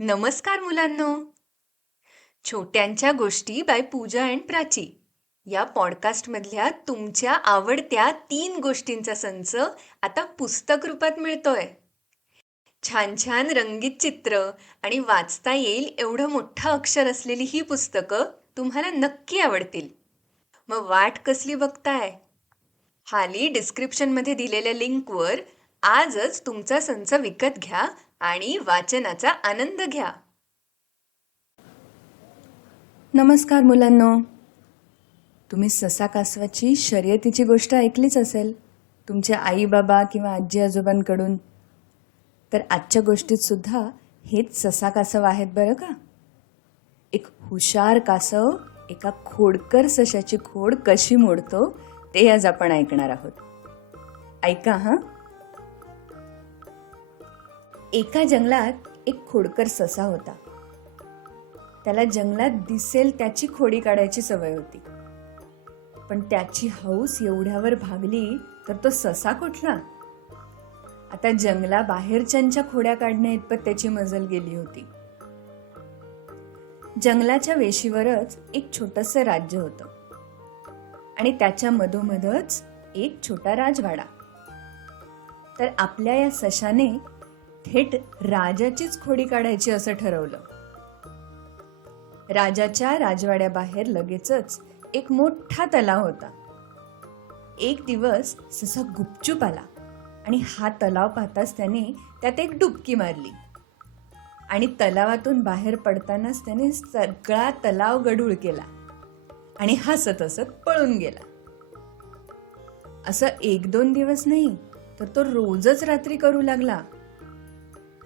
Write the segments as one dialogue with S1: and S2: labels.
S1: नमस्कार मुलांनो. छोट्यांच्या गोष्टी बाय पूजा अँड प्राची. या पॉडकास्टमधल्या तुमच्या आवडत्या तीन गोष्टींचा संच आता पुस्तक रूपात मिळतोय. छान छान रंगीत चित्र आणि वाचता येईल एवढं मोठं अक्षर असलेली ही पुस्तकं तुम्हाला नक्की आवडतील. मग वाट कसली बघताय? खाली डिस्क्रिप्शनमध्ये दिलेल्या लिंकवर आजच तुमचा संच विकत घ्या आणि वाचनाचा आनंद घ्या.
S2: नमस्कार मुलांनो. तुम्ही ससा कासवाची शर्यतीची गोष्ट ऐकलीच असेल. तुमच्या आई बाबा किंवा आजी आजोबांकडून तर आजच्या गोष्टीत सुद्धा हेच ससा कासव आहेत बरं का? एक हुशार कासव एका खोडकर सशाची खोड कशी मोडतो ते आज आपण ऐकणार आहोत. ऐका हां? एका जंगलात एक खोडकर ससा होता. त्याला जंगलात दिसेल त्याची खोडी काढायची सवय होती. पण त्याची हौस एवढ्यावर भागली तर तो ससा कुठला? आता जंगला बाहेरच्यांच्या खोड्या काढण्या इतपत त्याची मजल गेली होती. जंगलाच्या वेशीवरच एक छोटस राज्य होतं. आणि त्याच्या मधोमधच एक छोटा राजवाडा. तर आपल्या या सशाने थेट राजाचीच खोडी काढायची असं ठरवलं. राजाच्या राजवाड्याबाहेर लगेचच एक मोठा तलाव होता. एक दिवस ससा गुपचूप आला आणि हा तलाव पाहताच त्याने त्यात एक डुबकी मारली. आणि तलावातून बाहेर पडतानाच त्याने सगळा तलाव गढूळ केला आणि हसत हसत पळून गेला. असं एक दोन दिवस नाही तर तो रोजच रात्री करू लागला.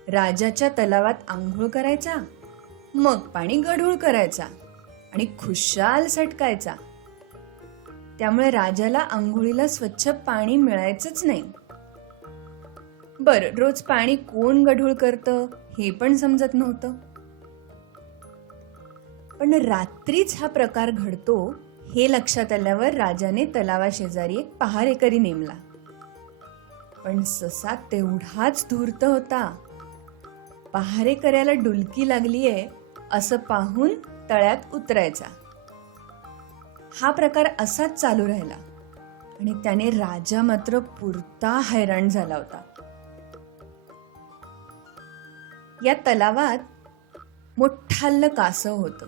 S2: राजाच्या तलावात आंघोळ करायचा मग पाणी गढूळ करायचा आणि खुशाल सटकायचा. त्यामुळे राजाला आंघोळीला स्वच्छ पाणी मिळायचंच नाही. बर रोज पाणी कोण गढूळ करतं हे पण समजत नव्हतं. पण रात्रीच हा प्रकार घडतो हे लक्षात आल्यावर राजाने तलावाशेजारी एक पहारेकरी नेमला. पण ससा तेवढाच धूर्त होता. पहारेकऱ्याला डुलकी लागलीये असं पाहून तळ्यात उतरायचा. हा प्रकार असाच चालू राहिला. आणि त्याने राजा मात्र पुरता हैराण झाला होता. या तलावात मोठाल्ल कासव होतं.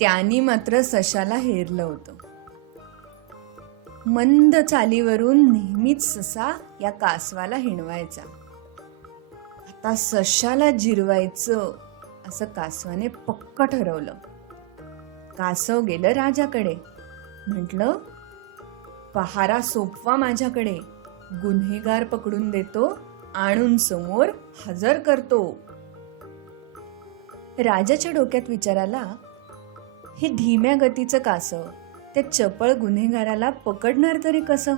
S2: त्यांनी मात्र सशाला हेरलं होतं. मंद चालीवरून नेहमीच ससा या कासवाला हिणवायचा. आता सशाला जिरवायचं असं कासवाने पक्क ठरवलं. कासव गेलं राजाकडे. म्हटलं पहारा सोपवा माझ्याकडे. गुन्हेगार पकडून देतो आणून समोर हजर करतो. राजाच्या डोक्यात विचाराला हे धीम्या गतीचं कासव त्या चपळ गुन्हेगाराला पकडणार तरी कसं?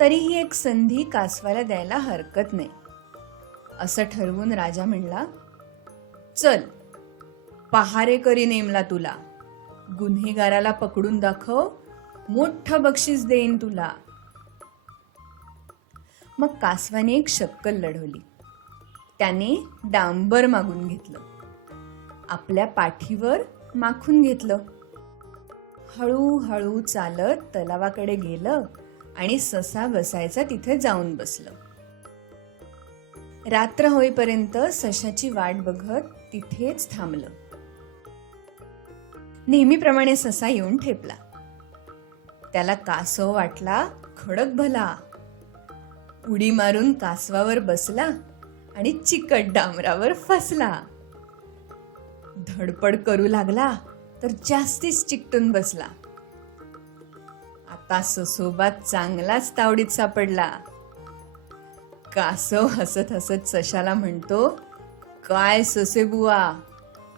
S2: तरीही एक संधी कासवाला द्यायला हरकत नाही. असं ठरवून राजा म्हणला चल पहारेकरी नेमला तुला. गुन्हेगाराला पकडून दाखव मोठं बक्षीस देईन तुला. मग कासवाने एक शक्कल लढवली. त्याने डांबर मागून घेतलं. आपल्या पाठीवर माखून घेतलं. हळूहळू चालत तलावाकडे गेलं आणि ससा बसायचा तिथे जाऊन बसलं. रात्र होईपर्यंत सशाची वाट बघत तिथेच थांबलं. नेहमीप्रमाणे ससा येऊन ठेपला. त्याला कासव वाटला खडक भला. उडी मारून कासवावर बसला आणि चिकट डांबरावर फसला. धडपड करू लागला तर जास्तीच चिकटून बसला. आता ससोबा चांगलाच तावडीत सापडला. कासव हसत हसत सशाला म्हणतो काय ससे बुवा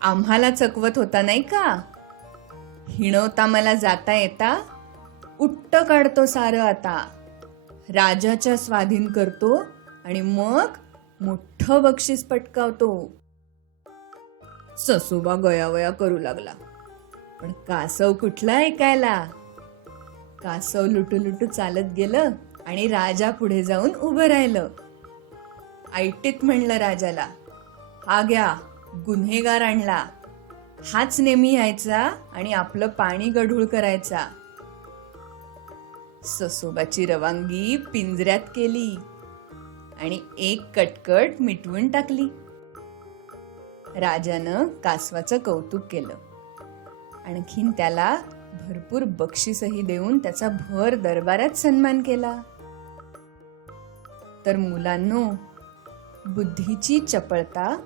S2: आम्हाला चकवत होता नाही का? हिणवता मला जाता येता? उट्ट काढतो सारं आता. राजाच्या स्वाधीन करतो आणि मग मोठं बक्षीस पटकावतो. ससोबा गयावया करू लागला. पण कासव कुठला ऐकायला? कासव लुटू लुटू चालत गेलं आणि राजा पुढे जाऊन उभं राहिलं. ऐटीत म्हणलं राजाला हा घ्या गुन्हेगार आणला. हाच नेहमी यायचा आणि आपलं पाणी गढूळ करायचा. ससोबाची रवांगी पिंजऱ्यात केली आणि एक कटकट मिटवून टाकली. राजानं कासवाचं कौतुक केलं. आणखीन त्याला भरपूर बक्षीसही देऊन त्याचा भर दरबारात सन्मान केला. तर मुलांनो बुद्धीची चपळता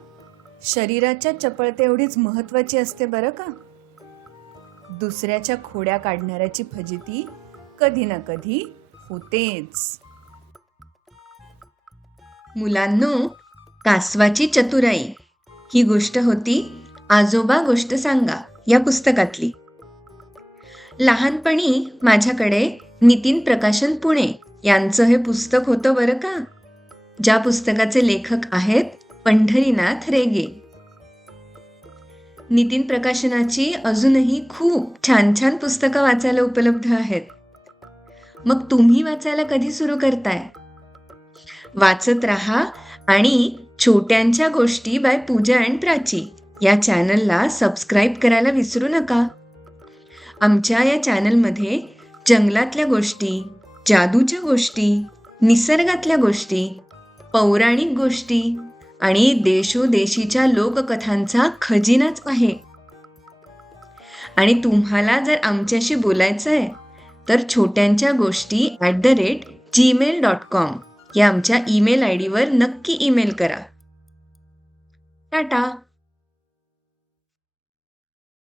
S2: शरीराच्या चपळते एवढीच महत्वाची असते बरं का? दुसऱ्याच्या खोड्या काढणाऱ्याची फजिती कधी ना कधी होतेच.
S1: मुलांनो कासवाची चतुराई. ही गोष्ट होती आजोबा गोष्ट सांगा या पुस्तकातली. लहानपणी माझ्याकडे नितीन प्रकाशन पुणे यांचं हे पुस्तक होतं बरं का? ज्या पुस्तकाचे लेखक आहेत पंढरीनाथ रेगे. नितीन प्रकाशनाची अजूनही खूप छान छान पुस्तकं वाचायला उपलब्ध आहेत. मग तुम्ही वाचायला कधी सुरू करताय? वाचत राहा आणि छोट्यांच्या गोष्टी बाय पूजा अँड प्राची या चॅनलला सबस्क्राईब करायला विसरू नका. आमच्या या चॅनलमध्ये जंगलातल्या गोष्टी जादूच्या गोष्टी निसर्गातल्या गोष्टी पौराणिक गोष्टी आणि देशोदेशीच्या लोककथांचा खजिनाच आहे. आणि तुम्हाला जर आमच्याशी बोलायचं आहे तर छोट्यांच्या गोष्टी at the rate gmail dot com या आमच्या ईमेल आय डीवर नक्की ईमेल करा. टाटा!